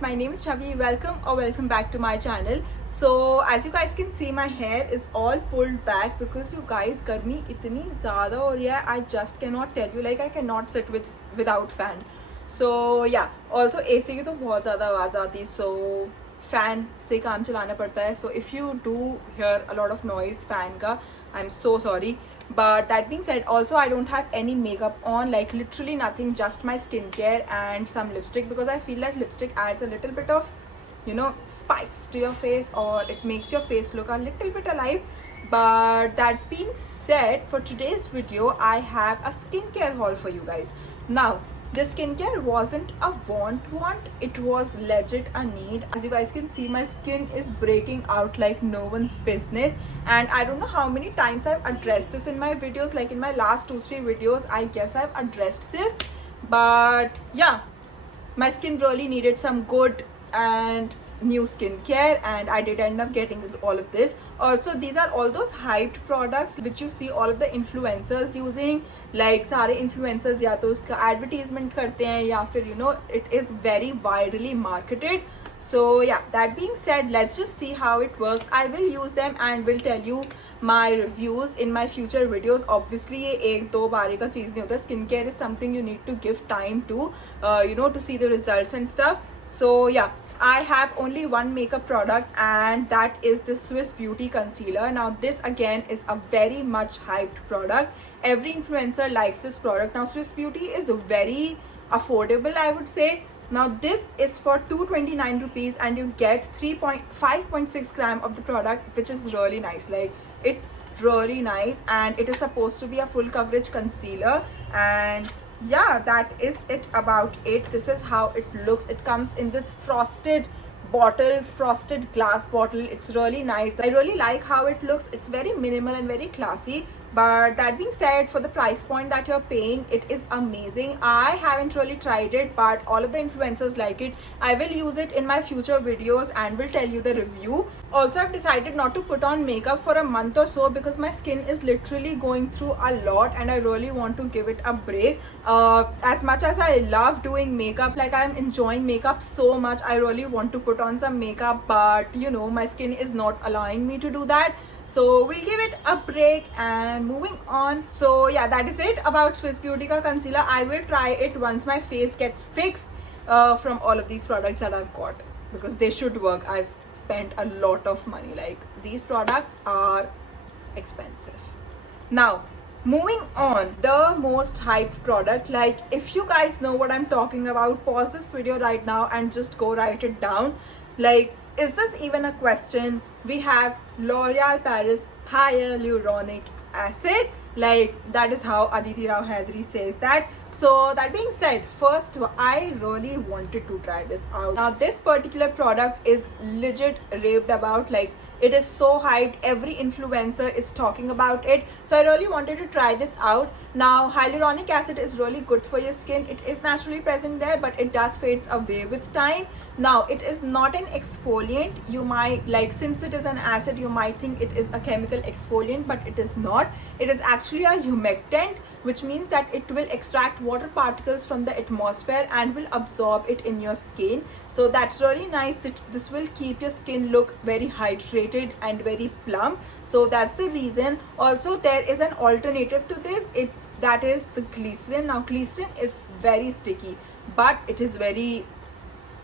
guys, my name is Chavi. Welcome back to my channel. So as you guys can see, my hair is all pulled back because you guys गर्मी इतनी ज़्यादा हो रही है. I just cannot tell you, like I cannot sit without fan. So yeah, also AC की तो बहुत ज़्यादा आवाज़ आती है, so fan से काम चलाना पड़ता है. So if you do hear a lot of noise fan का, I'm so sorry. But that being said, also I don't have any makeup on, like literally nothing, just my skincare and some lipstick, because I feel that lipstick adds a little bit of, you know, spice to your face, or it makes your face look a little bit alive. But that being said, for today's video I have a skincare haul for you guys. Now this skincare wasn't a want, it was legit a need. As you guys can see, my skin is breaking out like no one's business, and I don't know how many times I've addressed this in my videos. Like in my last 2-3 videos, I guess I've addressed this. But yeah, my skin really needed some good and new skincare, and I did end up getting all of this. Also, these are all those hyped products which you see all of the influencers using. Like सारे influencers या तो उसका advertisement करते हैं या फिर you know it is very widely marketed. So yeah, that being said, let's just see how it works. I will use them and will tell you my reviews in my future videos. Obviously ये एक दो बारी का चीज़ नहीं होता. Skincare is something you need to give time to, you know, to see the results and stuff. So yeah, I have only one makeup product, and that is the Swiss Beauty concealer. Now this again is a very much hyped product. Every influencer likes this product. Now Swiss Beauty is very affordable, I would say. Now this is for 229 rupees, and you get 5.6 gram of the product, which is really nice. Like it's really nice, and it is supposed to be a full coverage concealer. And yeah, that is it about it. This is how it looks. It comes in this frosted bottle, frosted glass bottle. It's really nice. I really like how it looks. It's very minimal and very classy. But that being said, for the price point that you're paying, it is amazing. I haven't really tried it, but all of the influencers like it. I will use it in my future videos and will tell you the review. Also, I've decided not to put on makeup for a month or so because my skin is literally going through a lot, and I really want to give it a break. As much as I love doing makeup, like I'm enjoying makeup so much, I really want to put on some makeup, but you know, my skin is not allowing me to do that. So we'll give it a break. And moving on, so yeah, that is it about Swiss Beauty ka concealer. I will try it once my face gets fixed from all of these products that I've got, because they should work. I've spent a lot of money. Like these products are expensive. Now moving on, the most hyped product. Like if you guys know what I'm talking about, pause this video right now and just go write it down. Like, is this even a question? We have L'Oreal Paris Hyaluronic Acid. Like that is how Aditi Rao Hydari says that. So that being said, first I really wanted to try this out. Now this particular product is legit raved about. Like it is so hyped, every influencer is talking about it. So I really wanted to try this out. Now hyaluronic acid is really good for your skin. It is naturally present there, but it does fades away with time. Now it is not an exfoliant. You might, like, since it is an acid, you might think it is a chemical exfoliant, but it is not. It is actually a humectant, which means that it will extract water particles from the atmosphere and will absorb it in your skin. So that's really nice. This will keep your skin look very hydrated and very plump. So that's the reason. Also, there is an alternative to this. That is the glycerin. Now glycerin is very sticky, but it is very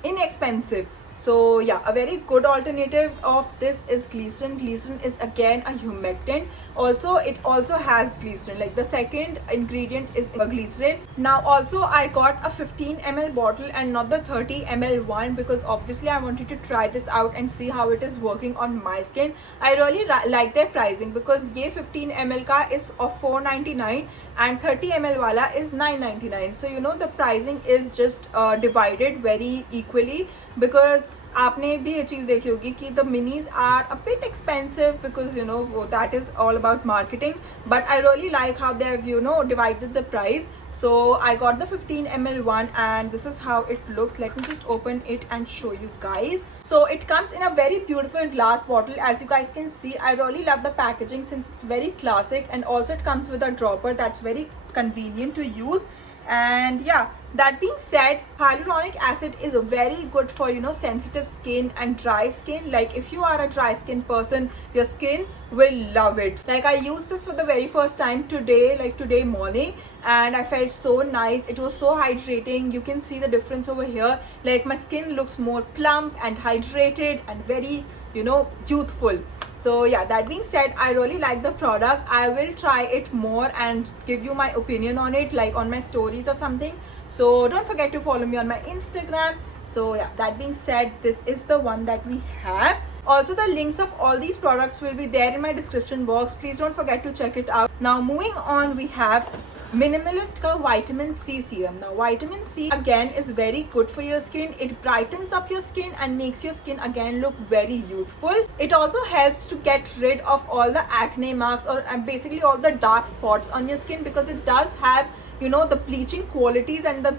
inexpensive. So yeah, a very good alternative of this is glycerin. Glycerin is again a humectant. Also, it also has glycerin. Like the second ingredient is glycerin. Now also I got a 15 ml bottle and not the 30 ml one, because obviously I wanted to try this out and see how it is working on my skin. I really like their pricing, because ye 15 ml ka is of 499 and 30 ml wala is 999. So you know, the pricing is just divided very equally, because आपने भी ये चीज़ देखी होगी कि the minis are a bit expensive, because you know that is all about marketing. But I really like how they have, you know, divided the price. So I got the 15 ml one, and this is how it looks. Let me just open it and show you guys. So it comes in a very beautiful glass bottle. As you guys can see, I really love the packaging since it's very classic, and also it comes with a dropper that's very convenient to use. And yeah, That being said, hyaluronic acid is very good for, you know, sensitive skin and dry skin. Like if you are a dry skin person, your skin will love it. Like I used this for the very first time today, like today morning, and I felt so nice. It was so hydrating. You can see the difference over here. Like my skin looks more plump and hydrated and very, you know, youthful. So yeah, that being said, I really like the product. I will try it more and give you my opinion on it, like on my stories or something. So don't forget to follow me on my Instagram. So yeah, that being said, this is the one that we have. Also, the links of all these products will be there in my description box. Please don't forget to check it out. Now moving on, we have Minimalist ka vitamin C serum. Now vitamin C again is very good for your skin. It brightens up your skin and makes your skin again look very youthful. It also helps to get rid of all the acne marks or basically all the dark spots on your skin, because it does have, you know, the bleaching qualities and the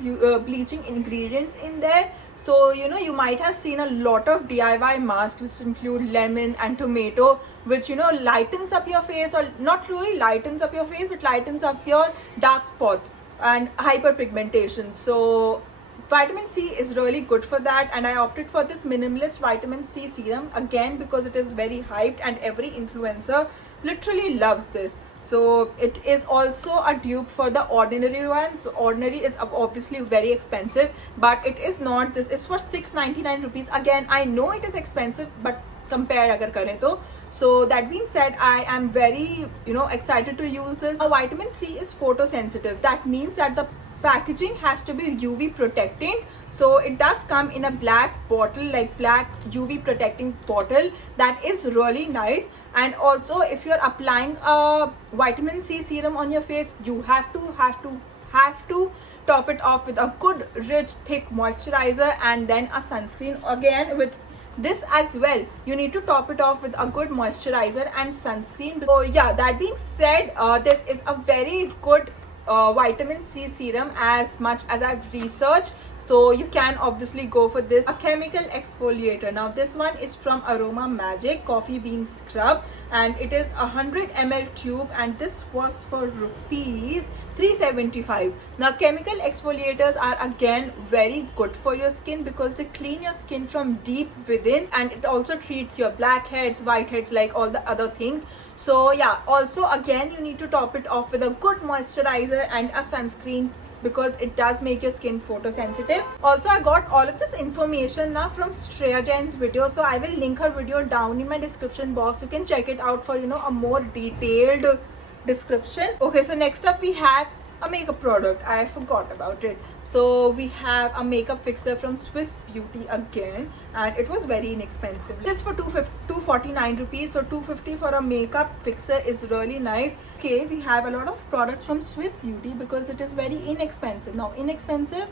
bleaching ingredients in there. So, you know, you might have seen a lot of DIY masks which include lemon and tomato, which, you know, lightens up your face, or not really lightens up your face, but lightens up your dark spots and hyperpigmentation. So vitamin C is really good for that, and I opted for this Minimalist vitamin C serum again because it is very hyped and every influencer literally loves this. So it is also a dupe for the Ordinary one. So Ordinary is obviously very expensive, but it is not. This is for 699 rupees. Again, I know it is expensive, but compare agar kare to. So that being said, I am very, you know, excited to use this. Now, vitamin C is photosensitive. That means that the packaging has to be UV protecting. So it does come in a black bottle, like black UV protecting bottle. That is really nice. And also, if you're applying a vitamin C serum on your face, you have to top it off with a good rich thick moisturizer and then a sunscreen. Again, with this as well, you need to top it off with a good moisturizer and sunscreen. So yeah, that being said, this is a very good vitamin C serum as much as I've researched. So you can obviously go for this. A chemical exfoliator. Now this one is from Aroma Magic Coffee Bean Scrub, and it is 100 ml tube, and this was for rupees 375. Now chemical exfoliators are again very good for your skin because they clean your skin from deep within, and it also treats your blackheads, whiteheads, like all the other things. So yeah, also again you need to top it off with a good moisturizer and a sunscreen because it does make your skin photosensitive. Also, I got all of this information now from Shreya Jain's video, so I will link her video down in my description box. You can check it out for, you know, a more detailed description. Okay, so next up we have a makeup product. I forgot about it. So we have a makeup fixer from Swiss Beauty again, and it was very inexpensive. This for 249 rupees. So 250 for a makeup fixer is really nice. Okay, we have a lot of products from Swiss Beauty because it is very inexpensive. Now inexpensive,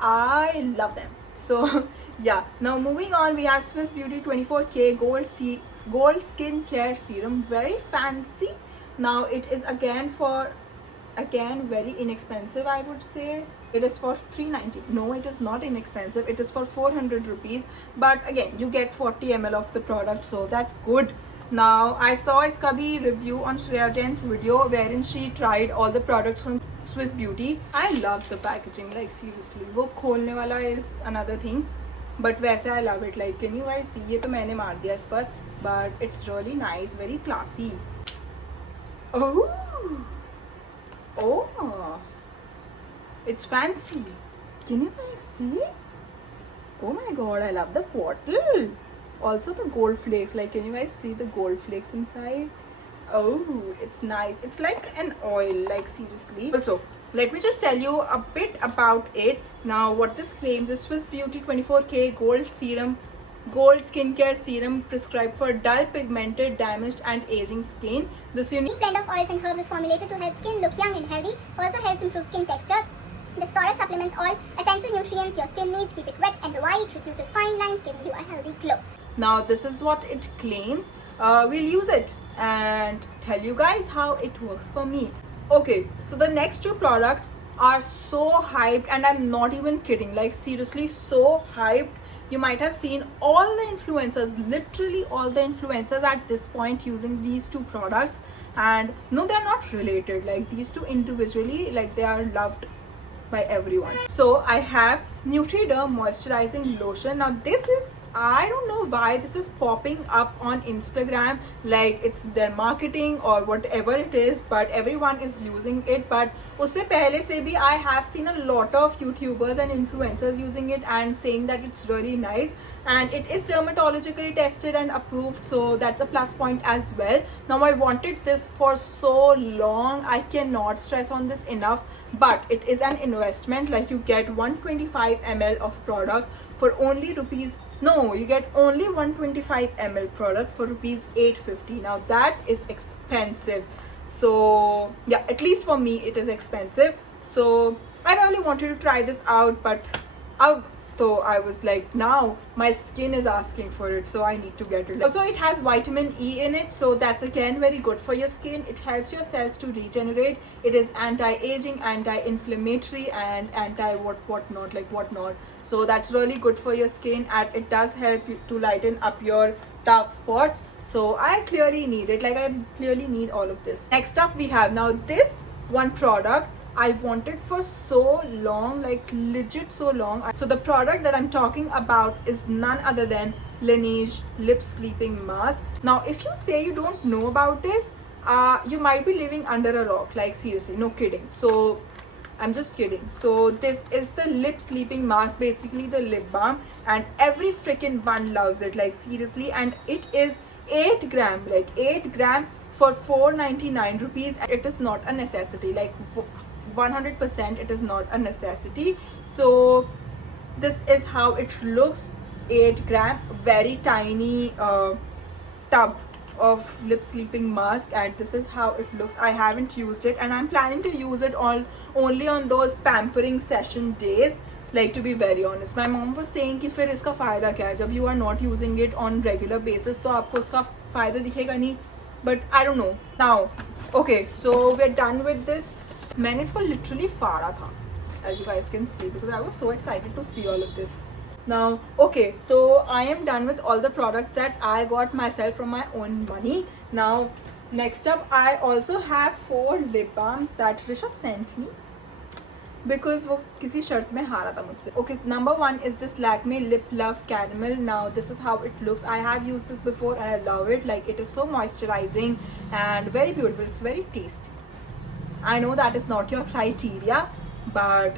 I love them. So yeah, now moving on, we have Swiss Beauty 24K Gold Skin Care Serum. Very fancy. Now it is again very inexpensive, I would say. It is for 390. No, it is not inexpensive. It is for 400 rupees. But again, you get 40 ml of the product, so that's good. Now, I saw iska bhi review on Shreya Jain's video wherein she tried all the products from Swiss Beauty. I love the packaging, like seriously. वो खोलने वाला is another thing. But वैसे I love it. Like, can you guys see? ये तो मैंने मार दिया इस पर. But it's really nice, very classy. Oh, it's fancy. Can you guys see? Oh my god, I love the bottle. Also the gold flakes. Like, can you guys see the gold flakes inside? Oh, it's nice. It's like an oil, like seriously. Also, let me just tell you a bit about it. Now, what this claims is Swiss Beauty 24K Gold Skincare Serum prescribed for dull, pigmented, damaged and aging skin. This unique blend of oils and herbs is formulated to help skin look young and healthy. Also helps improve skin texture. This product supplements all essential nutrients your skin needs, keep it wet and white, reduces fine lines, giving you a healthy glow. Now this is what it claims. We'll use it and tell you guys how it works for me. Okay, so the next two products are so hyped, and I'm not even kidding. Like seriously, so hyped. You might have seen all the influencers, literally all the influencers at this point using these two products. And no, they're not related. Like these two individually, like they are loved by everyone. So I have Nutriderm moisturizing lotion. Now this is, I don't know why this is popping up on Instagram, like it's their marketing or whatever it is, but everyone is using it. But usse pehle se bhi I have seen a lot of YouTubers and influencers using it and saying that it's really nice, and it is dermatologically tested and approved, so that's a plus point as well. Now I wanted this for so long, I cannot stress on this enough, but it is an investment. Like you get 125 ml of product for only rupees, no, you get only 125 ml product for rupees 850. Now that is expensive. So yeah, at least for me it is expensive. So I really wanted to try this out, but so I was like, now my skin is asking for it, so I need to get it. Also, it has vitamin E in it, so that's again very good for your skin. It helps your cells to regenerate. It is anti-aging, anti-inflammatory, and whatnot. So that's really good for your skin, and it does help you to lighten up your dark spots. So I clearly need it. Like I clearly need all of this. Next up, we have now this one product I wanted for so long, like legit so long. So the product that I'm talking about is none other than Laneige Lip Sleeping Mask. Now if you say you don't know about this, you might be living under a rock. Like seriously, no kidding. So I'm just kidding. So this is the lip sleeping mask, basically the lip balm, and every freaking one loves it, like seriously. And it is 8 gram, like 8 gram for 499 rupees. It is not a necessity, like 100% it is not a necessity. So this is how it looks. 8 gram, very tiny tub of lip sleeping mask, and this is how it looks. I haven't used it, and I'm planning to use it only on those pampering session days. Like to be very honest, my mom was saying कि फिर इसका फायदा क्या है जब you are not using it on regular basis, तो आपको उसका फायदा दिखेगा नहीं. But I don't know. Now, okay, so we're done with this. मैंने इसको literally फाड़ा था, as you guys can see, because I was so excited to see all of this. Now, okay, so I am done with all the products that I got myself from my own money. Now, next up, I also have 4 lip balms that Rishabh sent me, because वो किसी शर्त में हारा था मुझसे. Okay, number 1 is this Lakme Lip Love Caramel. Now this is how it looks. I have used this before and I love it. Like it is so moisturizing and very beautiful. It's very tasty. I know that is not your criteria, but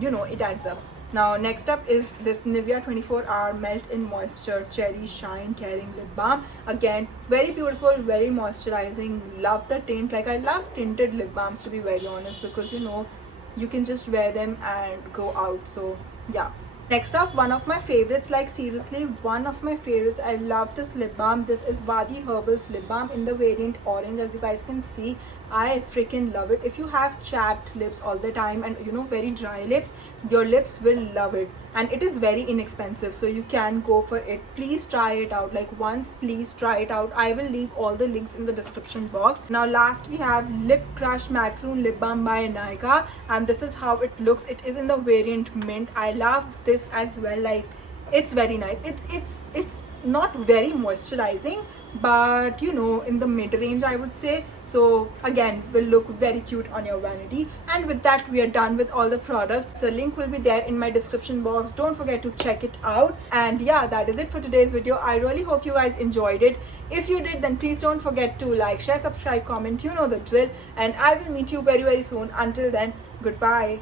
you know it adds up. Now next up is this Nivea 24-hour Melt in Moisture Cherry Shine Caring Lip Balm. Again, very beautiful, very moisturizing. Love the tint. Like I love tinted lip balms, to be very honest, because you know you can just wear them and go out. So yeah. Next up, one of my favorites, like seriously one of my favorites. I love this lip balm. This is Wadi Herbals lip balm in the variant orange. As you guys can see, I freaking love it. If you have chapped lips all the time and you know very dry lips, your lips will love it, and it is very inexpensive, so you can go for it. Please try it out. Like once, please try it out. I will leave all the links in the description box. Now last we have Lip Crush Macaroon Lip Balm by Nykaa, and this is how it looks. It is in the variant mint. I love this as well. Like it's very nice. It's not very moisturizing, but you know, in the mid-range I would say. So again, will look very cute on your vanity. And with that, we are done with all the products. The link will be there in my description box. Don't forget to check it out. And yeah, that is it for today's video. I really hope you guys enjoyed it. If you did, then please don't forget to like, share, subscribe, comment. You know the drill. And I will meet you very, very soon. Until then, goodbye.